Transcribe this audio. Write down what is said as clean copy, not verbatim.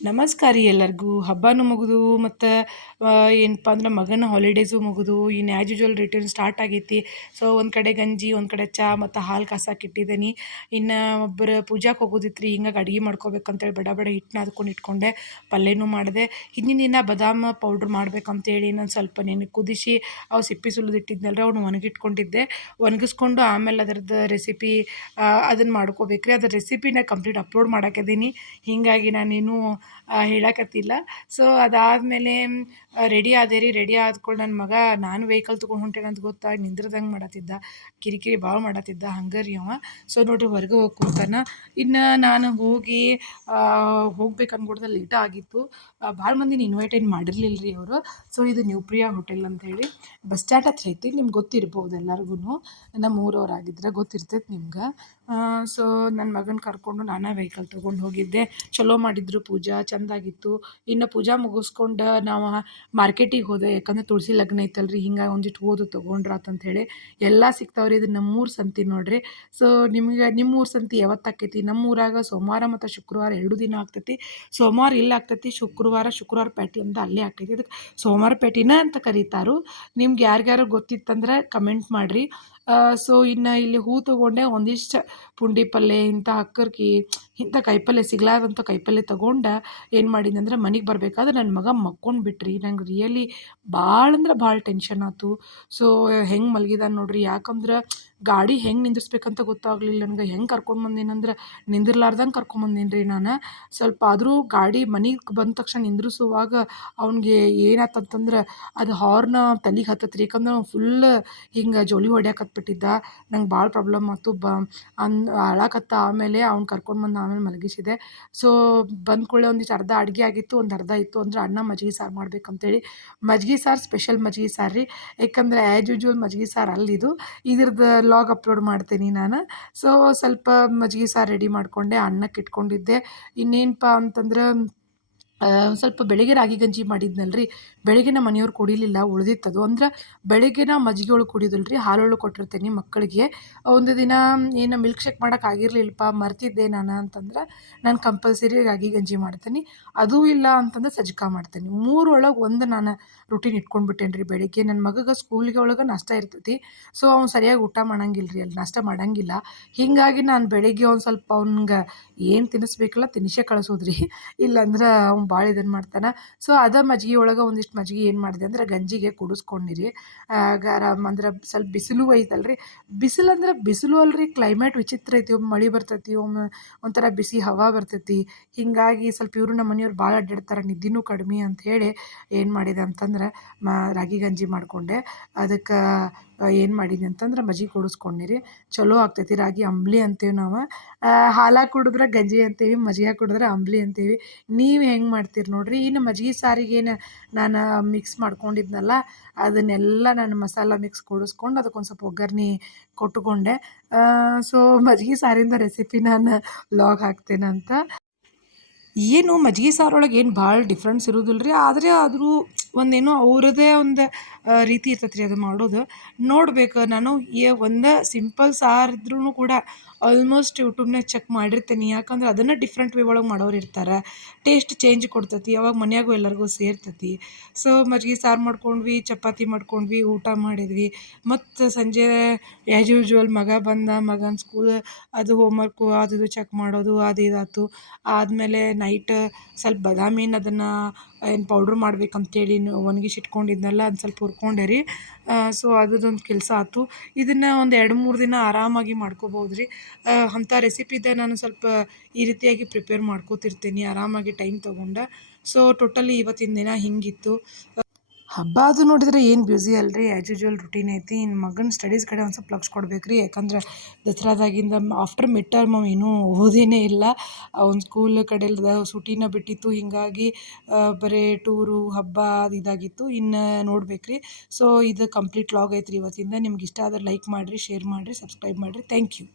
ನಮಸ್ಕಾರ ರೀ ಎಲ್ಲರಿಗೂ. ಹಬ್ಬನೂ ಮುಗಿದು ಮತ್ತು ಏನಪ್ಪ ಅಂದ್ರೆ ಮಗನ ಹಾಲಿಡೇಸು ಮುಗಿದು ಇನ್ನು ಆ್ಯಸ್ ಯೂಶುವಲ್ ರಿಟರ್ನ್ ಸ್ಟಾರ್ಟ್ ಆಗೈತಿ. ಸೊ ಒಂದು ಕಡೆ ಗಂಜಿ, ಒಂದು ಕಡೆ ಚಹಾ ಮತ್ತು ಹಾಲು ಕಾಸಕ್ಕೆ ಇಟ್ಟಿದ್ದೀನಿ. ಇನ್ನು ಒಬ್ಬರು ಪೂಜಾಕ್ಕೆ ಹೋಗೋದಿತ್ತು ರೀ. ಹಿಂಗಾಗಿ ಅಡುಗೆ ಮಾಡ್ಕೋಬೇಕಂತೇಳಿ ಬಡ ಬಡ ಹಿಟ್ಟು ನಾದ್ಕೊಂಡು ಇಟ್ಕೊಂಡೆ, ಪಲ್ಯನೂ ಮಾಡಿದೆ. ಹಿಂದಿನ ದಿನ ಬಾದಾಮ್ ಪೌಡ್ರ್ ಮಾಡ್ಬೇಕಂತೇಳಿ ಇನ್ನೊಂದು ಸ್ವಲ್ಪ ಕುದಿಸಿ ಅವು ಸಿಪ್ಪೆ ಸುಲಿದಿಟ್ಟಿದ್ನಲ್ರಿ, ಅವನ್ನ ಒಣಗಿಟ್ಕೊಂಡಿದ್ದೆ. ಒಣಗಿಸ್ಕೊಂಡು ಆಮೇಲೆ ಅದರದ್ದು ರೆಸಿಪಿ ಅದನ್ನು ಮಾಡ್ಕೋಬೇಕು ರೀ. ಅದ್ರ ರೆಸಿಪಿನ ಕಂಪ್ಲೀಟ್ ಅಪ್ಲೋಡ್ ಮಾಡಾಕಿದ್ದೀನಿ. ಹೀಗಾಗಿ ನಾನೇನು ಹೇಳಕತ್ತಿಲ್ಲ. ಸೊ ಅದಾದಮೇಲೆ ರೆಡಿ ಆದೆ ರೀ. ರೆಡಿ ಆದ್ಕೊಂಡು ನನ್ನ ಮಗ ನಾನು ವೆಹಿಕಲ್ ತೊಗೊಂಡು ಹೊಂಟೇನಂತ ಗೊತ್ತಾಗಿ ನಿಂದ್ರದಂಗೆ ಮಾಡತ್ತಿದ್ದ, ಕಿರಿಕಿರಿ ಭಾಳ ಮಾಡತ್ತಿದ್ದ. ಹಂಗೆ ರೀ ಅವ. ಸೊ ನೋಡಿರಿ ಹೊರಗೆ ಹೋಗಿ ಕೂತಾನ. ಇನ್ನು ನಾನು ಹೋಗಿ ಹೋಗ್ಬೇಕು ಅನ್ಕೊಡ್ದೆ ಲೇಟ ಆಗಿತ್ತು. ಭಾಳ ಮಂದಿನ ಇನ್ವೈಟ್ ಏನು ಮಾಡಿರಲಿಲ್ಲ ರೀ ಅವರು. ಸೊ ಇದು ನ್ಯೂ ಪ್ರಿಯಾ ಹೋಟೆಲ್ ಅಂತೇಳಿ ಬಸ್ ಸ್ಟ್ಯಾಂಡ್ ಹತ್ರ ಐತಿ. ನಿಮ್ಗೆ ಗೊತ್ತಿರ್ಬೋದು ಎಲ್ಲರಿಗೂ, ನಮ್ಮ ಊರವ್ರಾಗಿದ್ರೆ ಗೊತ್ತಿರ್ತೈತೆ ನಿಮ್ಗೆ. ಸೊ ನನ್ನ ಮಗನ ಕರ್ಕೊಂಡು ನಾನೇ ವೆಹಿಕಲ್ ತೊಗೊಂಡು ಹೋಗಿದ್ದೆ. ಚಲೋ ಮಾಡಿದ್ರು ಪೂಜಾ, ಚೆಂದಾಗಿತ್ತು. ಇನ್ನು ಪೂಜಾ ಮುಗಿಸ್ಕೊಂಡು ನಾವು ಮಾರ್ಕೆಟಿಗೆ ಹೋದೆ. ಯಾಕಂದ್ರೆ ತುಳಸಿ ಲಗ್ನ ಐತಲ್ರಿ, ಹಿಂಗಾಗಿ ಒಂದಿಷ್ಟು ಹೋದು ತೊಗೊಂಡ್ರಾತಂಥೇಳಿ. ಎಲ್ಲ ಸಿಗ್ತಾವ್ರಿ. ಇದು ನಮ್ಮೂರು ಸಂತೆ ನೋಡಿರಿ. ಸೊ ನಿಮ್ಗೆ ನಿಮ್ಮೂರು ಸಂತೆ ಯಾವತ್ತು ಆಕೈತಿ? ನಮ್ಮ ಊರಾಗ ಸೋಮವಾರ ಮತ್ತು ಶುಕ್ರವಾರ 2 ದಿನ ಆಗ್ತೈತಿ. ಸೋಮವಾರ ಇಲ್ಲಿ ಆಗ್ತೈತಿ, ಶುಕ್ರವಾರ ಪೇಟೆ ಅಂತ ಅಲ್ಲೇ ಆಕೈತಿ. ಇದಕ್ಕೆ ಸೋಮವಾರ ಪೇಟೆನ ಅಂತ ಕರೀತಾರು. ನಿಮ್ಗೆ ಯಾರಿಗಾರು ಗೊತ್ತಿತ್ತಂದ್ರೆ ಕಮೆಂಟ್ ಮಾಡಿರಿ. ಸೊ ಇನ್ನು ಇಲ್ಲಿ ಹೂ ತೊಗೊಂಡೆ. ಒಂದಿಷ್ಟು ಪುಂಡಿ ಪಲ್ಯ, ಇಂಥ ಹಕ್ಕರ್ಕಿ, ಇಂಥ ಕಾಯಿಪಲ್ಯ ಸಿಗ್ಲಾರ್ದಂಥ ಕಾಯಿಪಲ್ಯ ತೊಗೊಂಡು ಏನು ಮಾಡಿದ್ದೆ ಅಂದ್ರೆ ಮನೆಗೆ ಬರ್ಬೇಕಾದ್ರೆ ನನ್ನ ಮಗ ಮಕ್ಕೊಂಡು ಬಿಟ್ರಿ. ನಂಗೆ ರಿಯಲಿ ಭಾಳ ಅಂದ್ರೆ ಭಾಳ ಟೆನ್ಷನ್ ಆಯ್ತು. ಸೊ ಹೆಂಗೆ ಮಲಗಿದಾನೆ ನೋಡಿರಿ. ಯಾಕಂದ್ರೆ ಗಾಡಿ ಹೆಂಗೆ ನಿಂದಿರ್ಸ್ಬೇಕಂತ ಗೊತ್ತಾಗಲಿಲ್ಲ ನನಗೆ. ಹೆಂಗೆ ಕರ್ಕೊಂಡು ಬಂದೀನಂದ್ರೆ ನಿಂದಿರ್ಲಾರ್ದಂಗೆ ಕರ್ಕೊಂಬಂದೀನಿ ರೀ ನಾನು. ಸ್ವಲ್ಪ ಆದರೂ ಗಾಡಿ ಮನೆಗೆ ಬಂದ ತಕ್ಷಣ ನಿಂದ್ರಿಸುವಾಗ ಅವ್ನಿಗೆ ಏನಾತಂತಂದ್ರೆ ಅದು ಹಾರ್ನ್ ತಲೆಗೆ ಹತ್ತತ್ರಿ. ಯಾಕಂದ್ರೆ ಅವ್ನು ಫುಲ್ ಹಿಂಗೆ ಜೋಲಿ ಹೊಡ್ಯಾಕತ್ಬಿಟ್ಟಿದ್ದ. ನಂಗೆ ಭಾಳ ಪ್ರಾಬ್ಲಮ್ ಆಯ್ತು. ಅಳಾಕತ್ತ. ಆಮೇಲೆ ಅವ್ನು ಕರ್ಕೊಂಡು ಬಂದು ಆಮೇಲೆ ಮಲಗಿಸಿದೆ. ಸೊ ಬಂದ ಕೂಡಲೇ ಒಂದಿಷ್ಟು ಅರ್ಧ ಅಡುಗೆ ಆಗಿತ್ತು, ಒಂದು ಅರ್ಧ ಇತ್ತು ಅಂದ್ರೆ ಅನ್ನ ಮಜ್ಜಿಗೆ ಸಾರು ಮಾಡ್ಬೇಕಂತೇಳಿ. ಮಜ್ಜಿಗೆ ಸಾರು ಸ್ಪೆಷಲ್ ಮಜ್ಜಿಗೆ ಸಾರು ರೀ. ಯಾಕಂದರೆ ಆ್ಯಸ್ ಯೂಶುವಲ್ ಮಜ್ಜಿಗೆ ಸಾರು ಅಲ್ಲಿದು. ಇದ್ರದ್ದು ಲಾಗ್ ಅಪ್ಲೋಡ್ ಮಾಡ್ತೀನಿ ನಾನು. ಸೊ ಸ್ವಲ್ಪ ಮಜ್ಜಿಗೆ ಸಾರು ರೆಡಿ ಮಾಡಿಕೊಂಡೆ, ಅನ್ನಕ್ಕೆ ಇಟ್ಕೊಂಡಿದ್ದೆ. ಇನ್ನೇನಪ್ಪ ಅಂತಂದ್ರೆ ಸ್ವಲ್ಪ ಬೆಳಿಗ್ಗೆ ರಾಗಿ ಗಂಜಿ ಮಾಡಿದ್ನಲ್ಲ ರೀ. ಬೆಳಿಗ್ಗೆ ನಮ್ಮ ಮನೆಯವ್ರು ಕುಡಿಲಿಲ್ಲ, ಉಳ್ದಿತ್ತದು. ಅಂದ್ರೆ ಬೆಳಿಗ್ಗೆ ನಾ ಮಜ್ಜಿಗೆ ಒಳಗೆ ಕುಡಿಯೋದಿಲ್ಲ ರೀ, ಹಾಲೊಳಗೆ ಕೊಟ್ಟಿರ್ತೀನಿ ಮಕ್ಕಳಿಗೆ. ಒಂದು ದಿನ ಏನು ಮಿಲ್ಕ್ ಶೇಕ್ ಮಾಡೋಕ್ಕಾಗಿರ್ಲಿಲ್ಲಪ್ಪ, ಮರ್ತಿದ್ದೆ ನಾನು ಅಂತಂದ್ರೆ ನಾನು ಕಂಪಲ್ಸರಿ ರಾಗಿ ಗಂಜಿ ಮಾಡ್ತೀನಿ. ಅದೂ ಇಲ್ಲ ಅಂತಂದ್ರೆ ಸಜ್ಜಕ ಮಾಡ್ತೀನಿ. 3 ಒಳಗೆ ಒಂದು ನಾನು ರುಟೀನ್ ಇಟ್ಕೊಂಡ್ಬಿಟ್ಟೇನಿ ರೀ. ಬೆಳಿಗ್ಗೆ ನನ್ನ ಮಗಗೆ ಸ್ಕೂಲಿಗೆ ಒಳಗೆ ನಾಷ್ಟ ಇರ್ತೈತಿ. ಸೊ ಅವ್ನು ಸರಿಯಾಗಿ ಊಟ ಮಾಡಂಗಿಲ್ಲ ರೀ, ಅಲ್ಲಿ ನಾಷ್ಟ ಮಾಡಂಗಿಲ್ಲ. ಹೀಗಾಗಿ ನಾನು ಬೆಳಿಗ್ಗೆ ಒಂದು ಸ್ವಲ್ಪ ಅವ್ನಿಗೆ ಏನು ತಿನ್ನಿಸ್ಬೇಕಲ್ಲ ತಿನ್ನಿಸೇ ಕಳಿಸೋದು ರೀ. ಇಲ್ಲಾಂದ್ರೆ ಅವ್ನು ಭಾಳ ಇದನ್ನು ಮಾಡ್ತಾನೆ. ಸೊ ಅದೇ ಮಜ್ಜಿಗೆ ಒಳಗೆ ಒಂದಿಷ್ಟು ಮಜ್ಜಿಗೆ ಏನು ಮಾಡಿದೆ ಅಂದ್ರೆ ಗಂಜಿಗೆ ಕುಡಿಸ್ಕೊಂಡಿರಿ. ಗರಮ್ ಅಂದ್ರೆ ಸ್ವಲ್ಪ ಬಿಸಿಲು ಐತಲ್ಲ ರೀ. ಬಿಸಿಲಂದ್ರೆ ಬಿಸಿಲು ಅಲ್ರಿ, ಕ್ಲೈಮೇಟ್ ವಿಚಿತ್ರ ಐತಿ. ಒಮ್ಮೆ ಮಳೆ ಬರ್ತೈತಿ, ಒಮ್ಮೆ ಒಂಥರ ಬಿಸಿ ಹವಾ ಬರ್ತೈತಿ. ಹೀಗಾಗಿ ಸ್ವಲ್ಪ ಇವರು ನಮ್ಮ ಮನೆಯವ್ರು ಭಾಳ ಅಡ್ಡಾಡ್ತಾರೆ, ನಿದ್ದೆನೂ ಕಡಿಮೆ ಅಂಥೇಳಿ ಏನು ಮಾಡಿದೆ ಅಂತಂದ್ರೆ ರಾಗಿ ಗಂಜಿ ಮಾಡಿಕೊಂಡೆ. ಅದಕ್ಕೆ ಏನು ಮಾಡೀನಿ ಅಂತಂದ್ರೆ ಮಜ್ಜಿಗೆ ಕುಡಿಸ್ಕೊಂಡಿರಿ. ಚಲೋ ಆಗ್ತೈತಿ. ರಾಗಿ ಅಂಬಲಿ ಅಂತೀವಿ ನಾವು. ಹಾಲಾಗಿ ಕುಡಿದ್ರೆ ಗಂಜಿ ಅಂತೀವಿ, ಮಜ್ಜಿಗೆ ಕುಡಿದ್ರೆ ಅಂಬಲಿ ಅಂತೀವಿ. ನೀವು ಹೆಂಗೆ ಮಾಡ್ತೀರಿ ನೋಡಿರಿ. ಇನ್ನು ಮಜ್ಜಿಗೆ ಸಾರಿಗೇನು ನಾನು ಮಿಕ್ಸ್ ಮಾಡ್ಕೊಂಡಿದ್ನಲ್ಲ, ಅದನ್ನೆಲ್ಲ ನಾನು ಮಸಾಲ ಮಿಕ್ಸ್ ಕೂಡಿಸ್ಕೊಂಡು ಅದಕ್ಕೊಂದು ಸ್ವಲ್ಪ ಒಗ್ಗರ್ಣೆ ಕೊಟ್ಕೊಂಡೆ. ಸೊ ಮಜ್ಜಿಗೆ ಸಾರಿಂದ ರೆಸಿಪಿ ನಾನು ವ್ಲಾಗ್ ಹಾಕ್ತೇನಂತ. ಏನು ಮಜ್ಜಿಗೆ ಸಾರೊಳಗೆ ಏನು ಭಾಳ ಡಿಫ್ರೆನ್ಸ್ ಇರೋದಿಲ್ಲ ರೀ. ಆದರೆ ಆದರೂ ಒಂದೇನೋ ಅವ್ರದ್ದೇ ಒಂದು ರೀತಿ ಇರ್ತೈತೆ ರೀ ಅದು ಮಾಡೋದು. ನೋಡ್ಬೇಕು ನಾನು. ಒಂದು ಸಿಂಪಲ್ ಸಾರು ಇದ್ರೂ ಕೂಡ ಆಲ್ಮೋಸ್ಟ್ ಯೂಟ್ಯೂಬ್ನಾಗ ಚೆಕ್ ಮಾಡಿರ್ತೀನಿ. ಯಾಕಂದ್ರೆ ಅದನ್ನು ಡಿಫ್ರೆಂಟ್ ವೇ ಒಳಗೆ ಮಾಡೋರು ಇರ್ತಾರೆ. ಟೇಸ್ಟ್ ಚೇಂಜ್ ಕೊಡ್ತೈತಿ. ಅವಾಗ ಮನ್ಯಾಗೂ ಎಲ್ಲರಿಗೂ ಸೇರ್ತೈತಿ. ಸೊ ಮಜ್ಜಿಗೆ ಸಾರು ಮಾಡ್ಕೊಂಡ್ವಿ, ಚಪಾತಿ ಮಾಡ್ಕೊಂಡ್ವಿ, ಊಟ ಮಾಡಿದ್ವಿ. ಮತ್ತು ಸಂಜೆ ಆ್ಯಸ್ ಯೂಶುವಲ್ ಮಗ ಬಂದ. ಮಗನ ಸ್ಕೂಲ್ ಅದು ಹೋಮ್ವರ್ಕು ಅದು ಇದು ಚೆಕ್ ಮಾಡೋದು ಅದು ಇದಾಯ್ತು. ಆದಮೇಲೆ ನೈಟ್ ಸ್ವಲ್ಪ ಬಾದಾಮಿನ ಅದನ್ನು ಏನು ಪೌಡ್ರ್ ಮಾಡ್ಬೇಕಂತೇಳಿ ಒಣಗಿಸಿ ಇಟ್ಕೊಂಡಿದ್ನಲ್ಲ, ಅದು ಸ್ವಲ್ಪ ಹುರ್ಕೊಂಡೆ ರೀ. ಸೊ ಅದರದೊಂದು ಕೆಲಸ ಆಯ್ತು. ಇದನ್ನು ಒಂದು 2-3 ದಿನ ಆರಾಮಾಗಿ ಮಾಡ್ಕೋಬೋದು ರೀ. ಅಂಥ ರೆಸಿಪಿದ ನಾನು ಸ್ವಲ್ಪ ಈ ರೀತಿಯಾಗಿ ಪ್ರಿಪೇರ್ ಮಾಡ್ಕೋತಿರ್ತೀನಿ ಆರಾಮಾಗಿ ಟೈಮ್ ತೊಗೊಂಡು. ಸೊ ಟೋಟಲಿ ಇವತ್ತಿನ ದಿನ ಹೀಗಿತ್ತು. ಹಬ್ಬ ಅದು ನೋಡಿದ್ರೆ ಏನು ಬ್ಯುಸಿ ಅಲ್ರಿ, ಆ್ಯಸ್ ಯೂಶುವಲ್ ರುಟೀನ್ ಐತಿ. ಇನ್ನು ಮಗನ ಸ್ಟಡೀಸ್ ಕಡೆ ಒಂದು ಸ್ವಲ್ಪ ಲಕ್ಷ ಕೊಡ್ಬೇಕು ರೀ. ಯಾಕಂದ್ರೆ ದಸರಾದಾಗಿಂದ ಆಫ್ಟರ್ ಮಿಡ್ ಟರ್ಮ್ ಅವ ಏನೂ ಓದಿನೇ ಇಲ್ಲ. ಅವ್ನ ಸ್ಕೂಲ್ ಕಡೆಯಿಂದ ಸೂಟಿನ ಬಿಟ್ಟಿತ್ತು. ಹೀಗಾಗಿ ಬರೀ ಟೂರು ಹಬ್ಬ ಅದು ಇದಾಗಿತ್ತು. ಇನ್ನು ನೋಡ್ಬೇಕು ರೀ. ಸೊ ಇದು ಕಂಪ್ಲೀಟ್ ವ್ಲಾಗ್ ಐತ್ರಿ ಇವತ್ತಿಂದ. ನಿಮ್ಗೆ ಇಷ್ಟ ಆದ್ರೆ ಲೈಕ್ ಮಾಡಿರಿ, ಶೇರ್ ಮಾಡಿರಿ, ಸಬ್ಸ್ಕ್ರೈಬ್ ಮಾಡಿರಿ. Thank you.